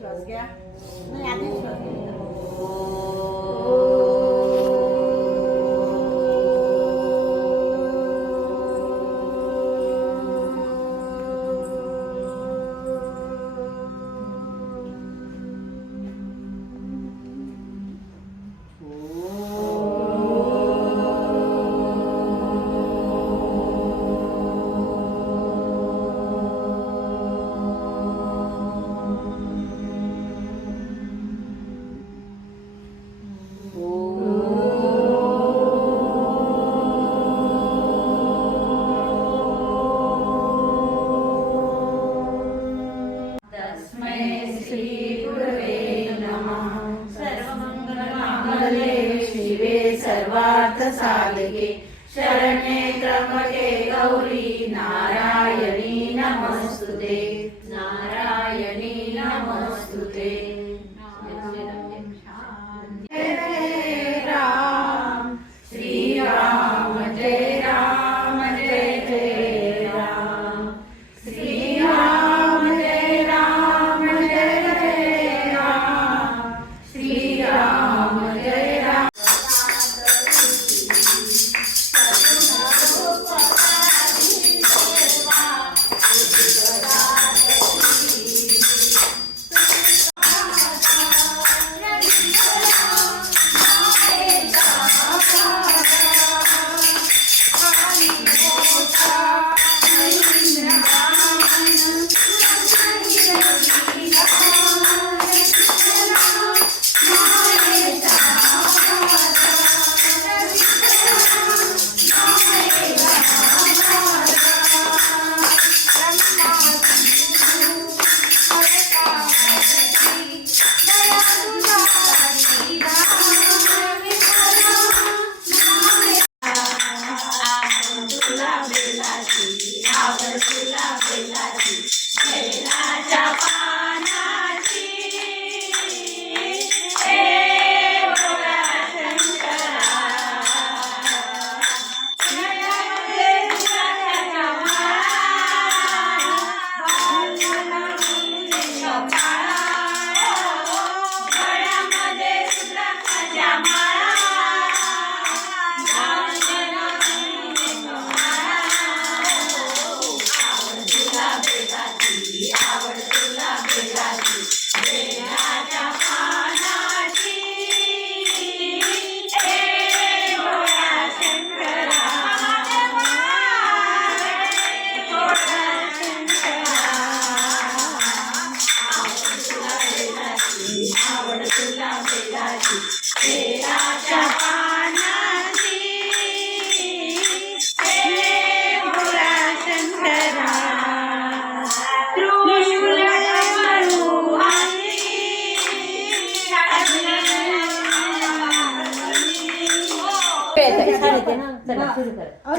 श्वास घ्या. नाही आधी श्वास घ्या. सर्वार्थ साधके शरण्ये त्र्यंबके गौरी नारायणी नमस्तुते नारायणी नमस्तुते. जय राम श्री राम जय राम जय जय राम श्री राम जय राम जय जय राम श्री राम जय राम.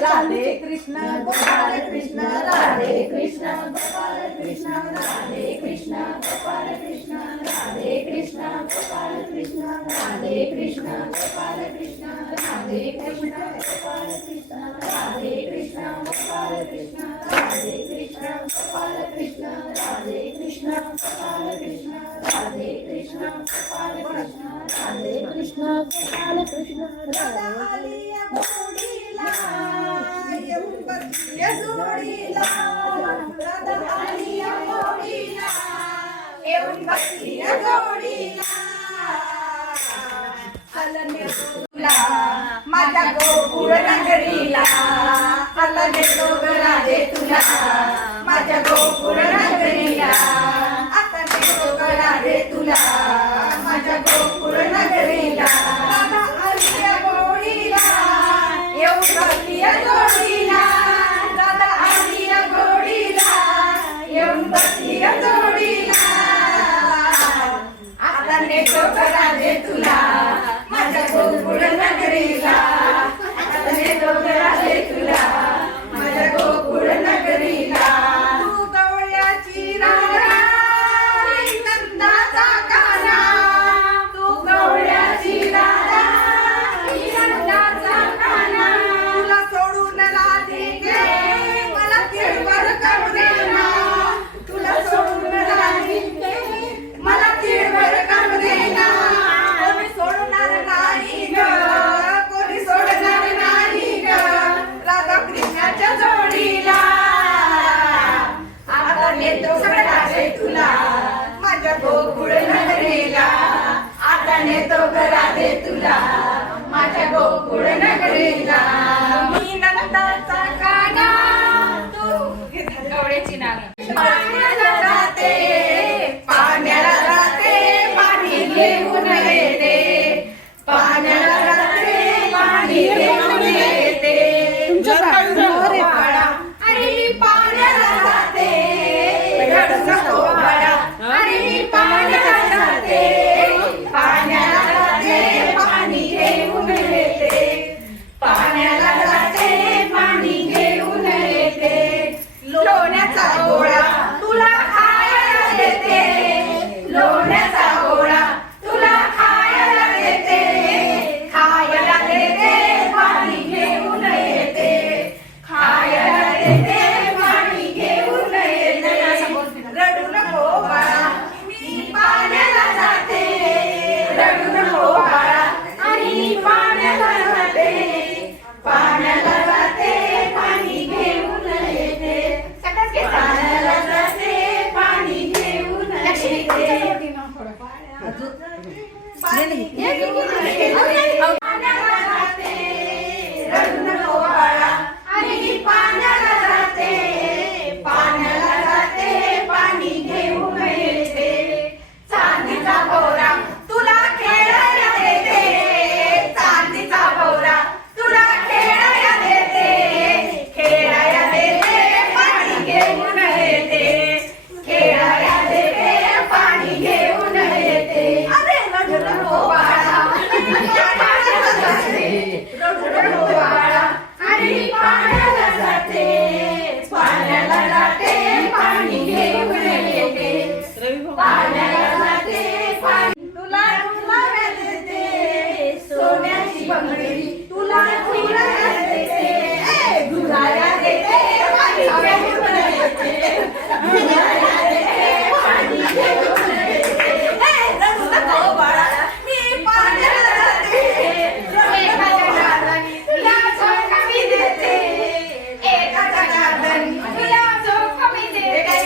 राधे कृष्ण गोपाल कृष्ण राधे कृष्ण गोपाल कृष्ण राधे कृष्ण गोपाल कृष्ण राधे कृष्ण गोपाल कृष्ण राधे कृष्ण गोपाल कृष्ण राधे कृष्ण गोपाल कृष्ण राधे कृष्ण गोपाल कृष्ण राधे कृष्ण गोपाल कृष्ण राधे कृष्ण गोपाल कृष्ण राधे कृष्ण गोपाल कृष्ण राधे कृष्ण गोपाल कृष्ण राधा आलिया गोडीला येऊन बसली जोडीला राधा आलिया गोडीला येऊन बसली जोडीला अलने तुला माझ्या गोकुळ नगरीला अलने राधे तुला माझ्या गोकुळ नगरीला आता राधे तुला माझ्या गोकुळ नगरीला राधा आलिया गोडीला येऊन बसली जोडीला राधा आलिया गोडीला येऊन बसली जोडीला आता राधे तुला माझ्या गोकुळ नगरीला आता राधे तुला माझ्या गोकुळ नगरीला नेतो ग राधे तुला माझ्या गोकुळ नगरीला. मी नंदाचा काना तू गवळ्याची नाग. पाण्याला जाते, पाण्याला जाते, पाणी घेऊन येते, पाण्याला जाते, पाणी घेऊन येते. रे बाळा, अरे मी पाण्याला जाते, रडू नको बाळा, अरे मी पाण्याला जाते, पाण्याला जाते, पाणी घेऊन येते, पाण्याला जाते, पाणी घेऊन येते. लोण्याचा गोळा तुला खायला देते, लोण्याचा गोळा तुला खायला देते, खायला देते, पाणी घेऊन येते, खायला देते, पाणी घेऊन येते. रडू नको बाळा, मी पाण्याला जाते, रडू नको बाळा, आणि पाण्याला जाते, पाण्याला जाते, पाणी घेऊन येते, पाण्याला जाते, पाणी घेऊन येते. पाण्याला जाते, रडू नको बाळा, आणि पाण्याला जाते, पाण्याला जाते, पाणी घेऊन येते. चांदीचा भोवरा तुला खेळायला देते, चांदीचा भोवरा तुला खेळायला देते, खेळायला देते, पाणी घेऊन येते, खेळायला देते, पाणी घेऊन येते. अरे रडू नको बाळा, पाण्याला जाते, रडू नको बाळा, आणि पाण्याला जाते, पाण्याला जाते, पाणी घेऊन येते, पाण्याला जाते, पाणी तुला झुलायला देते, सोन्याची बंगडी तुला झुलायला देते, झुलायला देते, पाणी घेऊन येते, झुलायला देते, पाणी घेऊन येते. रडू नको बाळा, मी पाण्याला जाते, रडू नको बाळा, तुला झोका मी देते, एकाचा गार्डन तुला झोका मी देते,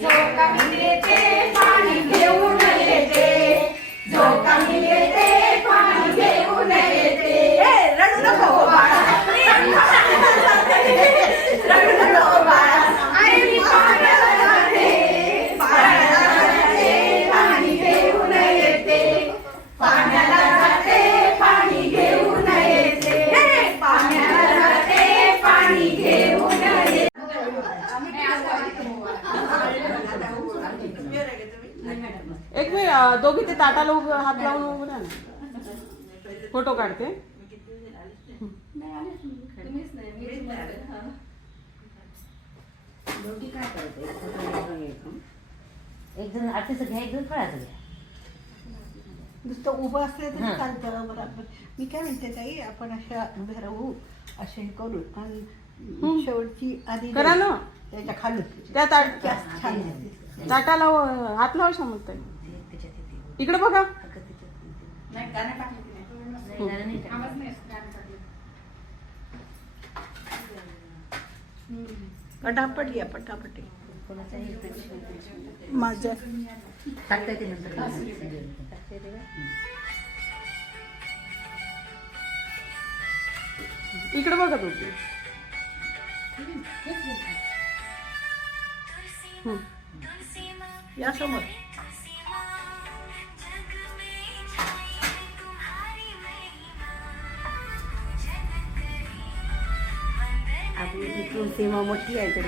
झोका मी देते, पाणी घेऊन येते, झोका मी देते, पाणी घेऊन येते. रडू नको बाळा, मी पाण्याला जाते, रडू नको बाळा, आणि मी पाण्याला जाते, पाण्याला जाते, पाणी घेऊन येते, पाण्याला जाते, पाणी घेऊन येते, पाण्याला जाते, पाणी घेऊन येते. एक मी दोघी ते ताटाला हात लावून उभं राहा ना. फोटो काढते. दोघी काय करते? एक जण आरतीचं घ्या, एक जण फळाचं घ्या. नुसतं उभं असलं तरी चालतं बरोबर. मी काय म्हणते ताई, आपण अशा उभ्या राहू, असे हे करू, आणि शेवटची आधी करा ना. त्याच्या खाली त्या जास्त छान दिसते. ताटाला हात लावा समजत. इकडे बघा. नाही गाणं टाकलं की नाही? आवाज नाही येत, गाणं टाकलं. पटापट या, पटापट या. माझ्या टाकता येते नंतर. इकडे बघा तुम्ही. या समोर. आपली तुळशी मा मोठी आहे तर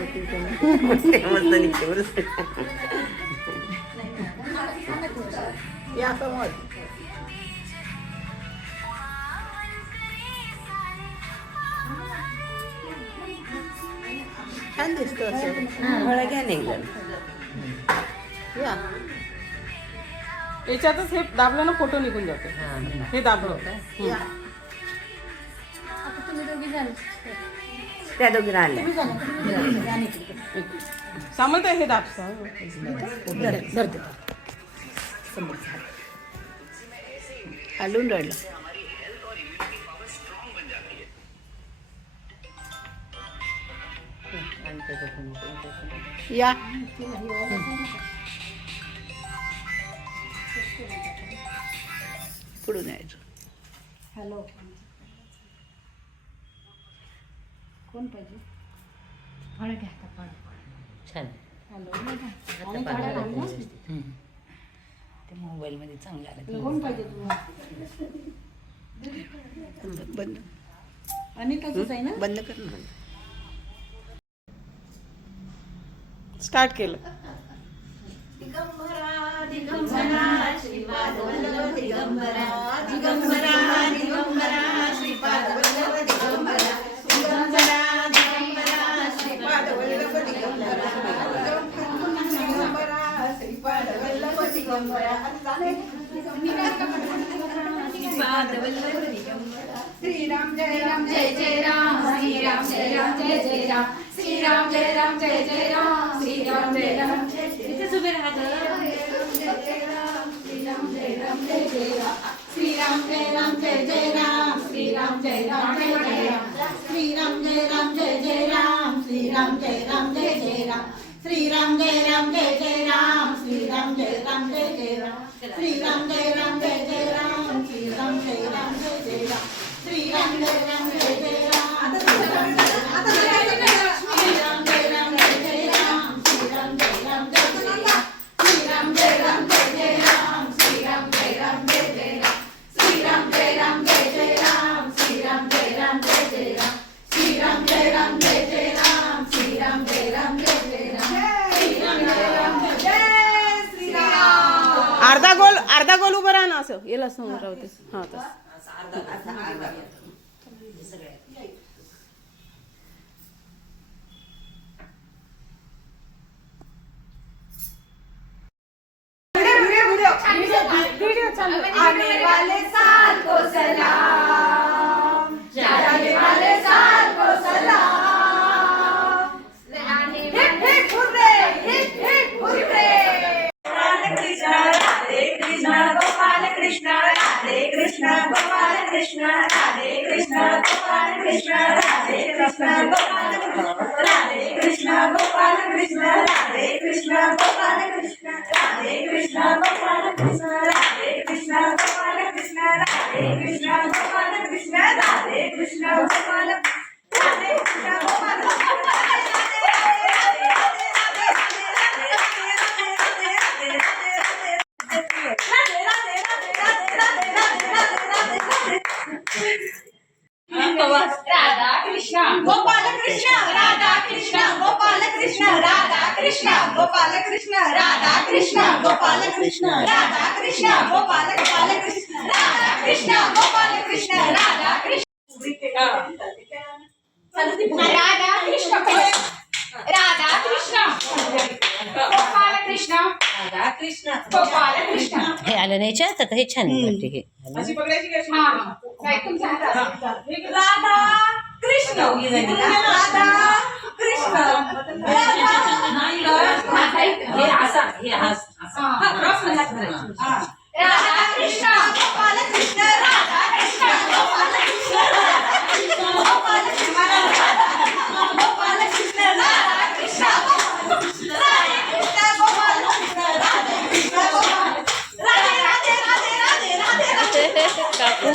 या समोर. छान दिसतो असं. फळं घ्या नाही जण. या याच्यातच हे दाबलं ना फोटो निघून जातो. हे दाबलं. या. त्या दोघी राहिल्या. समजत हे दाबसा. हलून राहिलं. या पुढून यायचं. हॅलो, कोण पाहिजे? फळ घ्या आता फळ. छान. हॅलो, आता पाठवलं व्यवस्थित. ते मोबाईलमध्ये चांगलं आलं. कोण पाहिजे तुम्हाला? बंद. अनिताचंच आहे ना? बंद कर ना. स्टार्ट केलं. दिगंबरा दिगंबरा श्रीपाद वल्लभ दिगंबरा दिगंबरा दिगंबरा श्रीपाद वल्लभ दिगंबरा दिगंबरा दिगंबरा श्रीपाद वल्लभ दिगंबरा दिगंबरा श्रीपाद वल्लभ दिगंबरा श्रीपाद वल्लभ दिगंबरा. श्रीराम जय राम जय जय राम, श्रीराम जय राम जय जय राम, श्रीराम जय राम जय जय राम, श्रीराम जय राम जय जय राम. उभे राहा. श्रीराम जय राम जय जय राम, श्रीराम जय राम जय जय राम, श्रीराम जय राम जय जय राम, श्रीराम जय राम जय जय राम, श्रीराम जय राम जय जय राम, श्रीराम जय राम जय जय राम, श्रीराम जय राम जय जय राम, श्रीराम जय राम जय जय राम, श्रीराम जय राम जय जय राम, श्रीराम जय राम जय जय राम. श्रीराम जय राम जय जय राम, श्रीराम जय राम जय जय राम, श्रीराम जय राम जय जय राम, श्रीराम जय राम जय जय राम, श्रीराम जय राम जय जय राम, श्रीराम जय राम जय जय राम, श्रीराम जय राम जय जय राम, श्रीराम जय राम जय जय राम, श्रीराम जय राम जय श्रीराम. अर्धा गोल उभं राहा ना, असं याला समोर राहते. हा तसं. आने वाले साल को सलाम, जाने वाले साल को सलाम. Heap heap hurray, heap heap hurray. Gopal Krishna Radhe Krishna, Gopal Krishna Radhe Krishna, Gopal Krishna Radhe Krishna, Gopal Krishna Radhe Krishna, Gopal Radhe Krishna, Gopal Krishna Radhe Krishna, Gopal Krishna Radhe Krishna, Gopal Krishna Radhe Krishna, Gopal Krishna Radhe Krishna, Gopal Krishna Radhe Krishna, Gopal Radhe Krishna, Gopal Radha Krishna Gopal Krishna Radha Krishna Gopal Krishna Radha Krishna Gopal Krishna Radha Krishna Gopal Krishna Radha Krishna Gopal Gopal Krishna Radha Krishna Gopal Krishna Radha Krishna Radha Krishna Radha Krishna Gopal Krishna Radha Krishna Gopal Krishna. हे आलं नाही याच्यात आता. हे छान वाटते. हे राधा कृष्ण राधा कृष्ण राधा कृष्ण गोपाल कृष्ण राधा कृष्ण गोपाल कृष्ण राधा कृष्ण गोपाल कृष्ण गोपाल कृष्ण राधा कृष्ण राधे कृष्ण गोपाल कृष्ण राधे कृष्ण गोपाल राधे राधे राधे राधे राधे काकू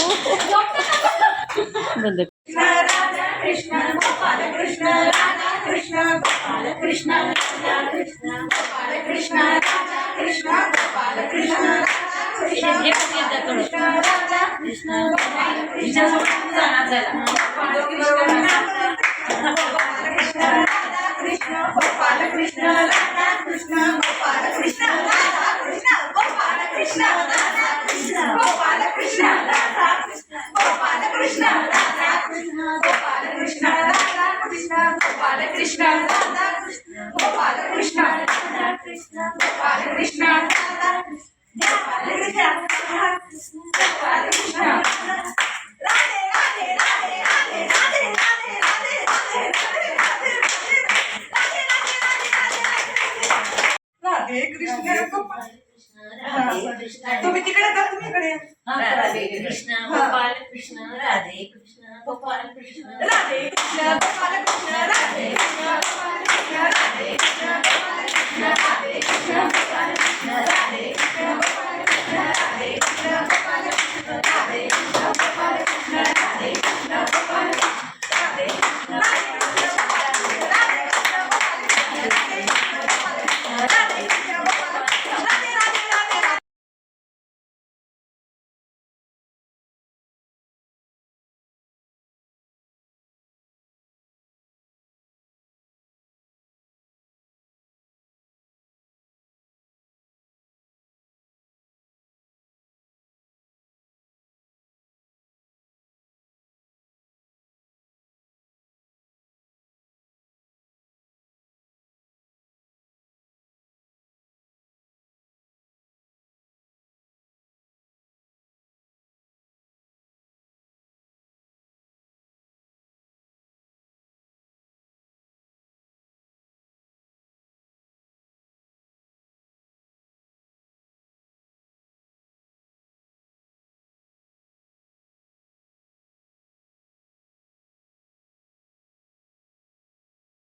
बंद. राधा कृष्ण गोपाल कृष्ण राधा कृष्ण गोपाल कृष्ण राधा कृष्ण गोपाल कृष्ण राधा कृष्ण गोपाल कृष्ण कृष्ण राधा कृष्ण गोपाल कृष्ण राधा कृष्ण गोपाल कृष्ण राधा कृष्ण गोपाल कृष्ण राधा कृष्ण गोपाल कृष्ण राधा कृष्ण गोपाल कृष्ण राधा कृष्ण गोपाल कृष्ण राधा कृष्ण गोपाल कृष्ण राधा कृष्ण गोपाल कृष्ण राधा कृष्ण गोपाल कृष्ण राधा कृष्ण गोपाल कृष्ण राधा कृष्ण गोपाल कृष्ण राधे राधे राधे राधे राधे राधे राधे राधे राधे राधे कृष्ण गोपाल तुम्ही तिकडे जा, तुम्ही इकडे राधे कृष्ण गोपाल कृष्ण राधे कृष्ण गोपाल कृष्ण राधे कृष्ण गोपाल कृष्ण राधे कृष्ण गोपाल कृष्ण राधे कृष्ण